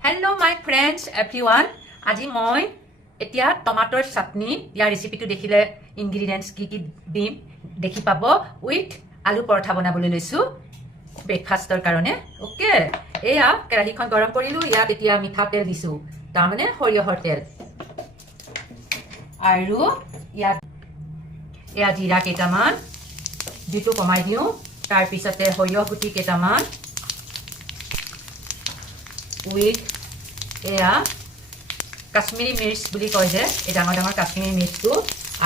Hello my friends everyone. আজি মই এতিয়া টমাটৰ চাটনি ইয়াৰ ৰেচিপিটো দেখিলে ইনগ্ৰেডিয়েন্টস কি কি দিম দেখি পাব উইথ আলু পৰঠা বনাবলৈ লৈছো ব্ৰেকফাষ্টৰ কাৰণে ওকে এয়া কেৰাহীখন গৰম কৰিলো ইয়াত এতিয়া মিঠা তেল দিছো তাৰ মানে সৰিয়হৰ তেল আৰু ইয়াত জিৰা কেইটামান দিটো কমাই দিও তাৰ পিছতে সৰিয়হ গুটি কেইটামান with এয়া কাশ্মীৰী মিৰ্চ বুলি কয় যে এই ডাঙৰ ডাঙৰ কাশ্মীৰী মিৰ্চটো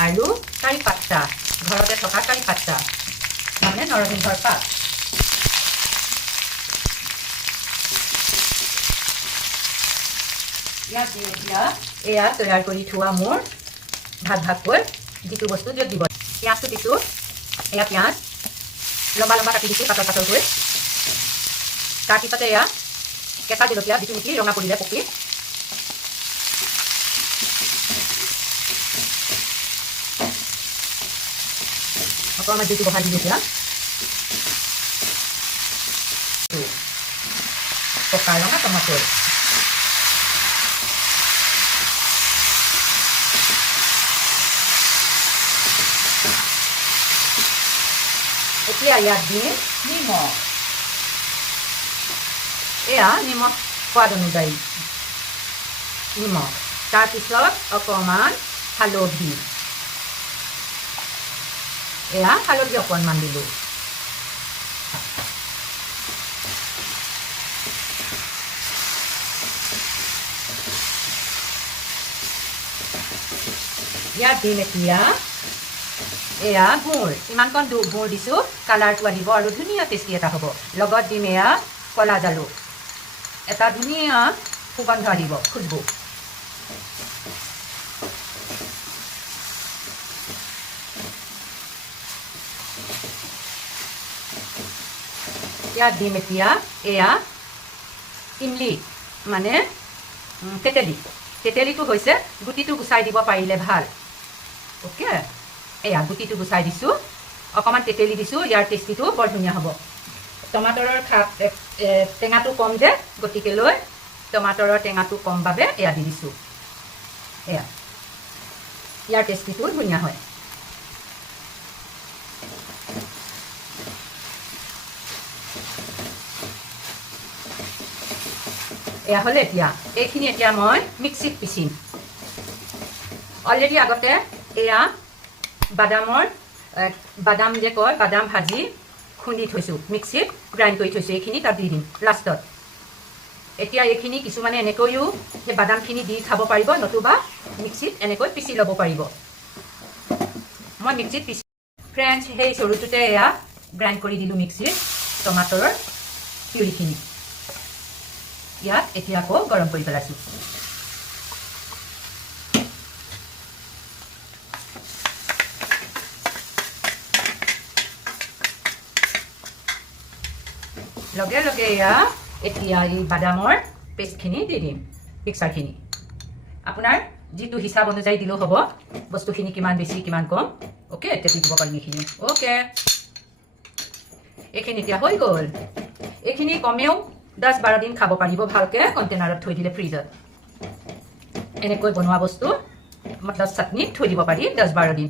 আৰু কাৰি পাত্তা ঘৰতে থকা কাৰি পাত্তা মানে নৰসিংহৰ পাত এয়া তৈয়াৰ কৰি থোৱা মোৰ ভাগ ভাগকৈ যিটো বস্তু য'ত দিব পিঁয়াজটো দিছোঁ এয়া পিঁয়াজ লম্বা লম্বা কাটি দিছোঁ পাতল পাতলকৈ তাৰপিছতে এয়া কেঁচা জলকীয়া যিটো নেকি ৰঙা পৰিলে পকি অকণমান জুইটো বহাই দিলোঁ এতিয়া পকা ৰঙা টমাটৰ এতিয়া ইয়াত দিম নিমখ এয়া নিমখ সোৱাদ অনুযায়ী নিমখ তাৰপিছত অকণমান হালধি এয়া হালধি অকণমান দিলোঁ ইয়াত দিম এতিয়া এয়া গুড় ইমানকণ গুড় দিছোঁ কালাৰটো আহিব আৰু ধুনীয়া টেষ্টি এটা হ'ব লগত দিম এয়া কলা জালুক এটা ধুনীয়া সুগন্ধ আহিব খুশবু ইয়াত দিম এতিয়া এয়া ইমলি মানে তেতেলিটো হৈছে গুটিটো গুচাই দিব পাৰিলে ভাল অ'কে এয়া গুটিটো গুচাই দিছোঁ অকণমান তেতেলি দিছোঁ ইয়াৰ টেষ্টিটো বৰ ধুনীয়া হ'ব টমাটৰৰ টেঙাটো কম যে গতিকে লৈ টমাটৰৰ টেঙাটো কম বাবে এয়া দি দিছোঁ এয়া ইয়াৰ টেষ্টিটো ধুনীয়া হয় এয়া হ'লে এতিয়া এইখিনি এতিয়া মই মিক্সিত পিচিম অলৰেডি আগতে এয়া বাদাম যে কয় বাদাম ভাজি খুন্দি থৈছোঁ মিক্সিত গ্ৰাইণ্ড কৰি থৈছোঁ এইখিনি তাত দি দিম লাষ্টত এতিয়া এইখিনি কিছুমানে এনেকৈও সেই বাদামখিনি দি খাব পাৰিব নতুবা মিক্সিত এনেকৈ পিচি ল'ব পাৰিব মই মিক্সিত পিচি ফ্ৰেণ্ডছ সেই চৰুটোতে এয়া গ্ৰাইণ্ড কৰি দিলোঁ মিক্সিত টমাটৰৰ পিউৰিখিনি ইয়াত এতিয়া আকৌ গৰম কৰি পেলাইছোঁ লগে লগে এয়া এতিয়া এই বাদামৰ পেষ্টখিনি দি দিম মিক্সাৰখিনি আপোনাৰ যিটো হিচাপ অনুযায়ী দিলেও হ'ব বস্তুখিনি কিমান বেছি কিমান কম অ'কে তেতিয়া দিব পাৰিম এইখিনি অ'কে এইখিনি এতিয়া হৈ গ'ল এইখিনি কমেও 10-12 দিন খাব পাৰিব ভালকৈ কণ্টেইনাৰত থৈ দিলে ফ্ৰিজত এনেকৈ বনোৱা বস্তু মতলব চাটনিত থৈ দিব পাৰি 10-12 দিন